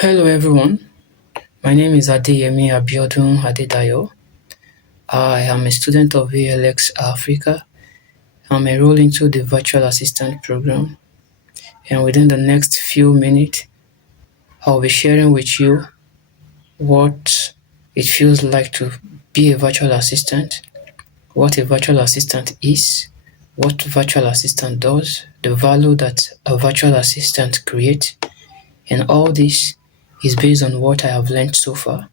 Hello everyone, my name is Adeyemi Abiodun Adedayo. I am a student of ALX Africa. I'm enrolled into the virtual assistant program, and within the next few minutes, I'll be sharing with you what it feels like to be a virtual assistant, what a virtual assistant is, what virtual assistant does, the value that a virtual assistant creates, and all this is based on what I have learned so far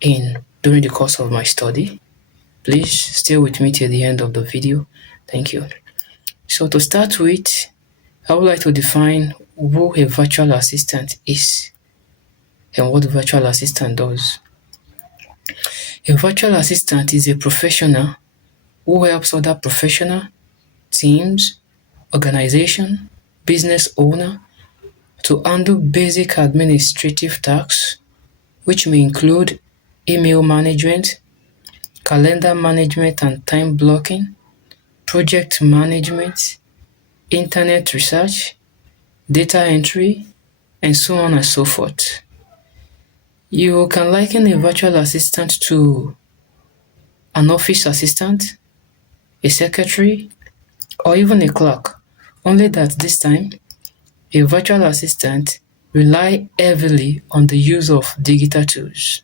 in during the course of my study. Please stay with me till the end of the video. Thank you. So to start with, I would like to define who a virtual assistant is and what the virtual assistant does. A virtual assistant is a professional who helps other professional, teams, organization, business owner to handle basic administrative tasks, which may include email management, calendar management and time blocking, project management, internet research, data entry, and so on and so forth. You can liken a virtual assistant to an office assistant, a secretary, or even a clerk, only that this time, a virtual assistant rely heavily on the use of digital tools.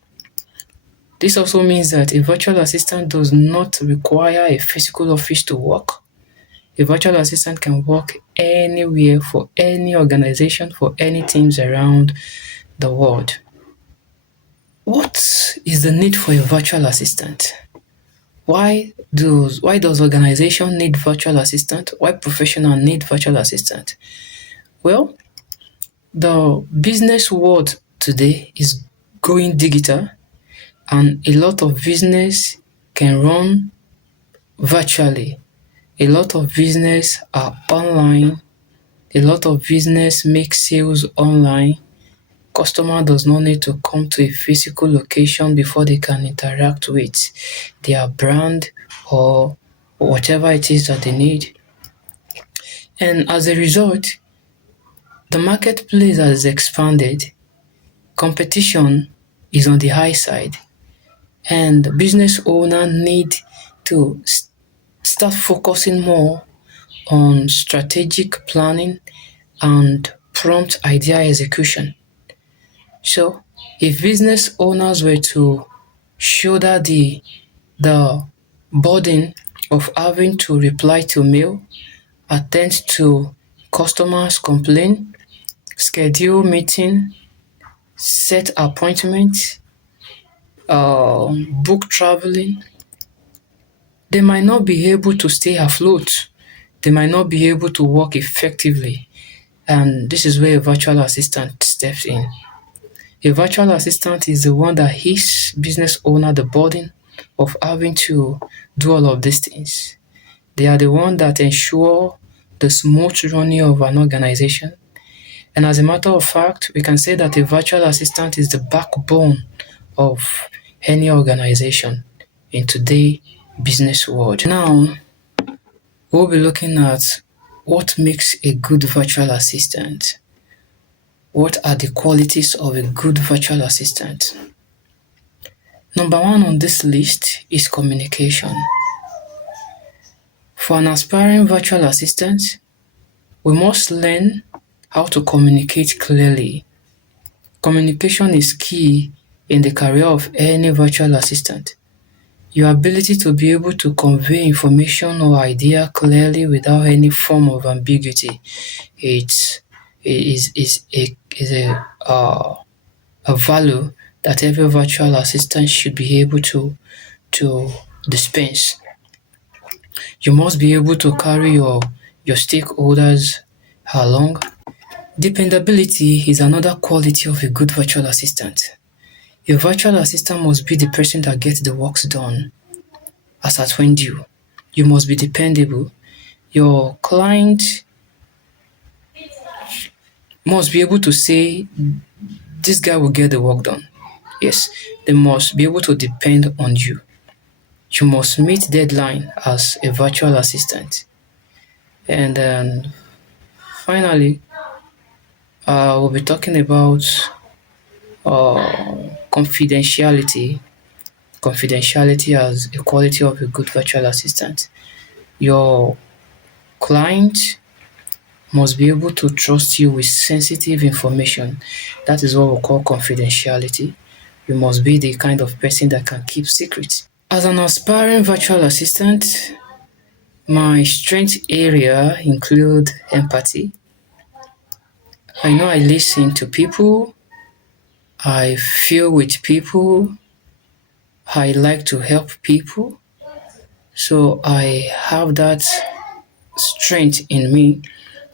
This also means that a virtual assistant does not require a physical office to work. A virtual assistant can work anywhere for any organization, for any teams around the world. What is the need for a virtual assistant? Why does organization need virtual assistant? Why professional need virtual assistant? Well, the business world today is going digital, and a lot of business can run virtually. A lot of business are online. A lot of business make sales online. Customer does not need to come to a physical location before they can interact with their brand or whatever it is that they need. And as a result, the marketplace has expanded, competition is on the high side, and the business owner need to start focusing more on strategic planning and prompt idea execution. So if business owners were to shoulder the burden of having to reply to mail, attend to customers' complaint, schedule meeting, set appointment, book traveling, they might not be able to stay afloat. They might not be able to work effectively. And this is where a virtual assistant steps in. A virtual assistant is the one that hits business owner the burden of having to do all of these things. They are the one that ensure the smooth running of an organization. And as a matter of fact, we can say that a virtual assistant is the backbone of any organization in today's business world. Now, we'll be looking at what makes a good virtual assistant. What are the qualities of a good virtual assistant? Number one on this list is communication. For an aspiring virtual assistant, we must learn how to communicate clearly. Communication is key in the career of any virtual assistant. Your ability to be able to convey information or idea clearly without any form of ambiguity, it is a value that every virtual assistant should be able to dispense. You must be able to carry your stakeholders along. Dependability is another quality of a good virtual assistant. A virtual assistant must be the person that gets the works done as at when due. You must be dependable. Your client must be able to say, this guy will get the work done. Yes, they must be able to depend on you. You must meet deadline as a virtual assistant. And then finally, we'll be talking about Confidentiality. Confidentiality as a quality of a good virtual assistant. Your client must be able to trust you with sensitive information. That is what we call confidentiality. You must be the kind of person that can keep secrets. As an aspiring virtual assistant, my strength area include empathy. I know I listen to people, I feel with people, I like to help people. So I have that strength in me,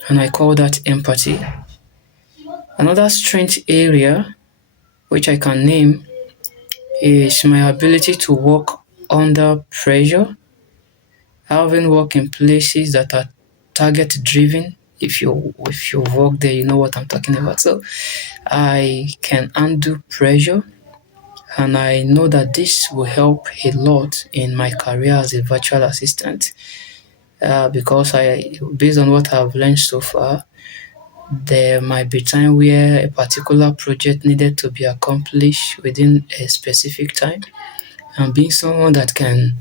and I call that empathy. Another strength area which I can name is my ability to work under pressure. Having worked in places that are target driven. If you work there, you know what I'm talking about. So I can handle pressure, and I know that this will help a lot in my career as a virtual assistant. Because based on what I've learned so far, there might be time where a particular project needed to be accomplished within a specific time, and being someone that can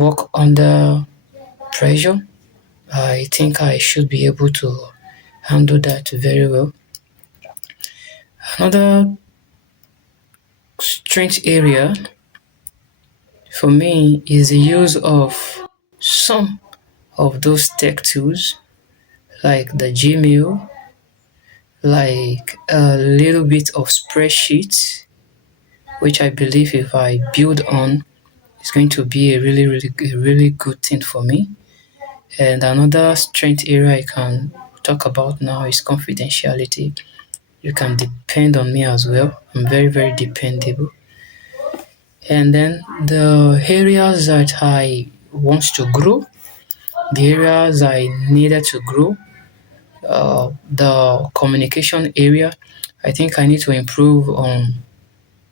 work under pressure, I think I should be able to handle that very well. Another strength area for me is the use of some of those tech tools like the Gmail, like a little bit of spreadsheets, which I believe if I build on, it's going to be a really good thing for me. And another strength area I can talk about now is confidentiality. You can depend on me as well. I'm very, very dependable. And then the areas that I want to grow, the areas I needed to grow, the communication area. I think I need to improve on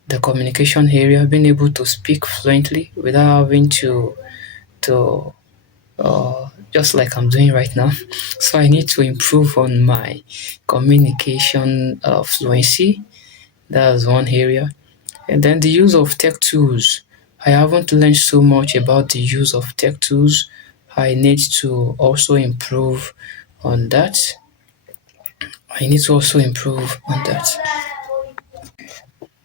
the communication area, being able to speak fluently without having to just like I'm doing right now. So I need to improve on my communication fluency. That's one area. And then the use of tech tools. I haven't learned so much about the use of tech tools. I need to also improve on that. I need to also improve on that.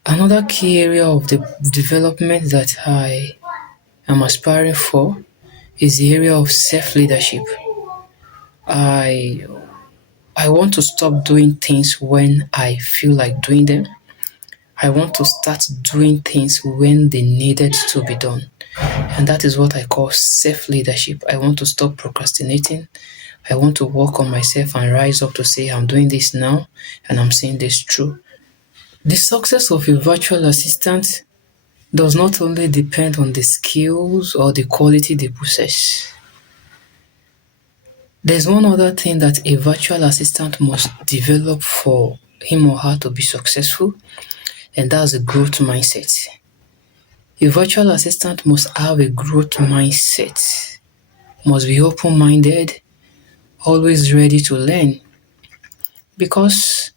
Another key area of the development that I am aspiring for is the area of self-leadership. I I want to stop doing things when I feel like doing them. I want to start doing things when they needed to be done. And that is what I call self-leadership. I want to stop procrastinating. I want to work on myself and rise up to say I'm doing this now and I'm seeing this through. The success of a virtual assistant does not only depend on the skills or the quality they possess. There's one other thing that a virtual assistant must develop for him or her to be successful, and that's a growth mindset. A virtual assistant must have a growth mindset, must be open minded, always ready to learn. Because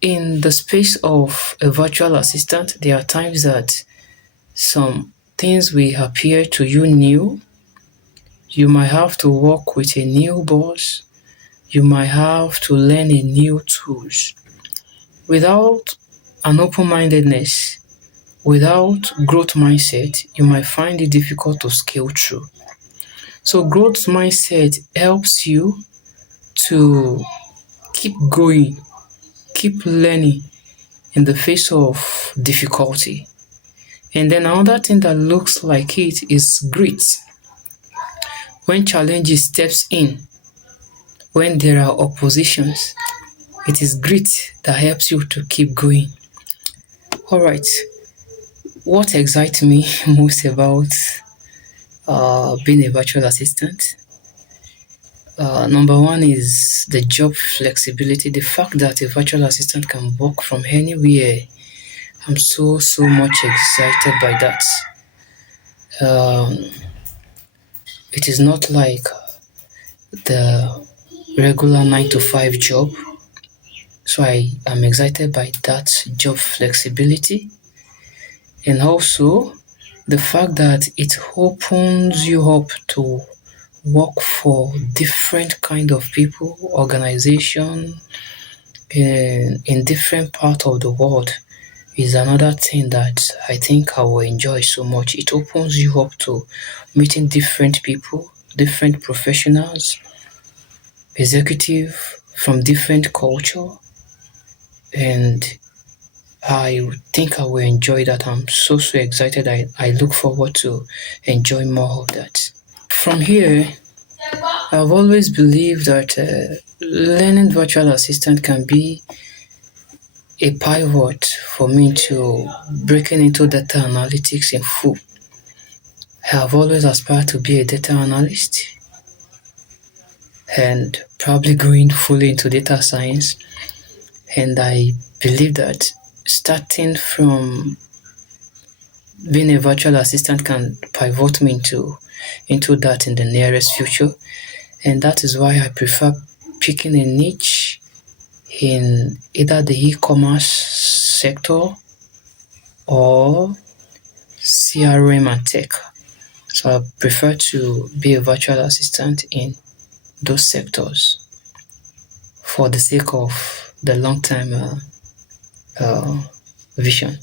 in the space of a virtual assistant, there are times that some things will appear to you new. You might have to work with a new boss. You might have to learn a new tools. Without an open-mindedness, without growth mindset, you might find it difficult to scale through. So growth mindset helps you to keep going, keep learning in the face of difficulty. And then another thing that looks like it is grit. When challenges steps in, when there are oppositions, it is grit that helps you to keep going. Alright, what excites me most about being a virtual assistant? Number one is the job flexibility. The fact that a virtual assistant can work from anywhere. I'm so much excited by that. Um, it is not like the regular 9 to 5 job. So I am excited by that job flexibility, and also the fact that it opens you up to work for different kind of people, organization in different part of the world is another thing that I think I will enjoy so much. It opens you up to meeting different people, different professionals, executive from different culture, and I think I will enjoy that. I'm so excited. I look forward to enjoy more of that. From here, I've always believed that learning virtual assistant can be a pivot for me to breaking into data analytics in full. I have always aspired to be a data analyst and probably going fully into data science. And I believe that starting from being a virtual assistant can pivot me into that in the nearest future. And that is why I prefer picking a niche in either the e-commerce sector or CRM and tech. So I prefer to be a virtual assistant in those sectors for the sake of the long-term uh, vision.